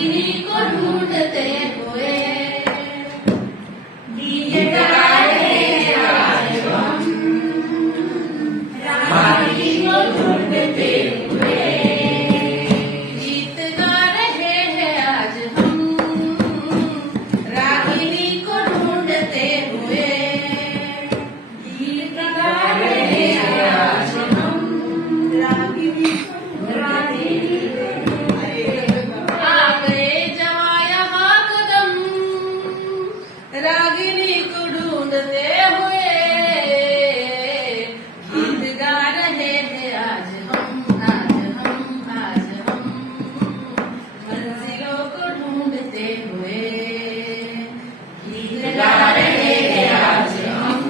रागिनी को ढूंढते हुए गीत गा रहे हैं आज हम, रागिनी को ढूंढते हुए गीत गा रहे हैं आज हम, रागिनी को ढूंढते हुए गीत गा रहे हैं आज हम, रागिनी को रागिनी को ढूंढते हुए गीत गा रहे हैं आज हम, मंजिलों को ढूंढते हुए गीत गा रहे हैं आज हम,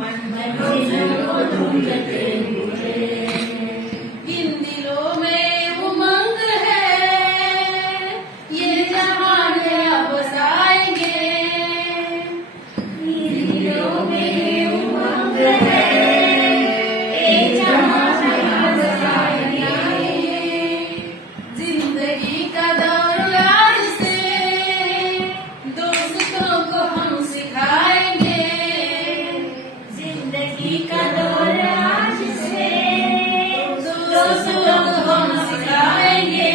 मंजिलों को ढूंढते हुए। इन दिलों में उमंग है, ये जहान अब साएंगे, दिलों में उमंग है, ये जहान अब साएंगे। जिंदगी का दौर आज से दोस्तों को हम सिखाएंगे, जिंदगी का दौर आज से दोस्तों को हम सिखाएंगे,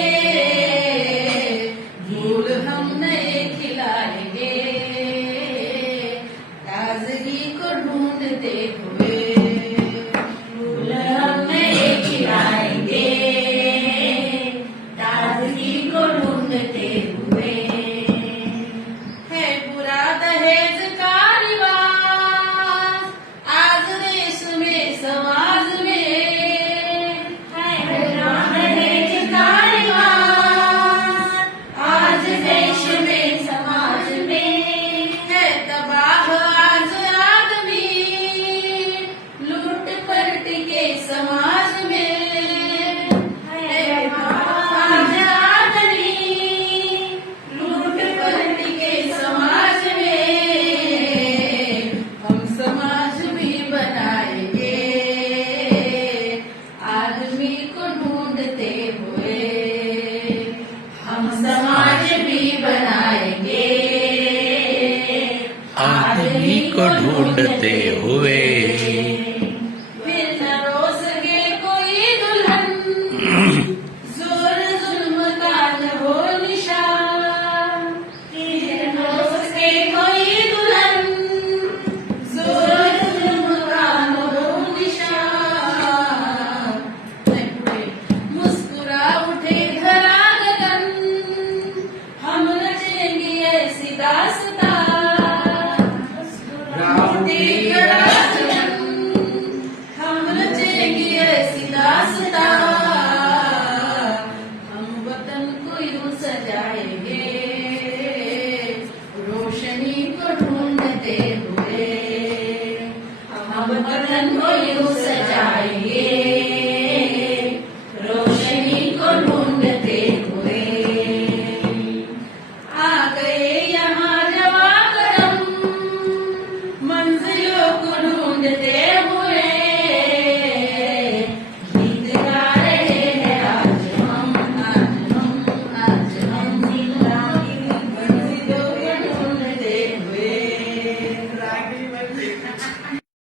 फूल हम नए खिलाएंगे, ताजगी को ढूंढते हुए फूल हम नए खिलाएंगे, ताजगी को ढूंढते हुए। है पूरा दहेज का रिवाज आज देश में समाज में, है पूरा दहेज का रिवाज आज देश में समाज में, है तबाह आज आदमी लूट पलट के समाज में, है आज आदमी लूट पलट के समाज में। हम समाज भी बनाएंगे, आदमी को ढूंढते हुए हम समाज भी बनाएंगे, आदमी को ढूंढते हुए।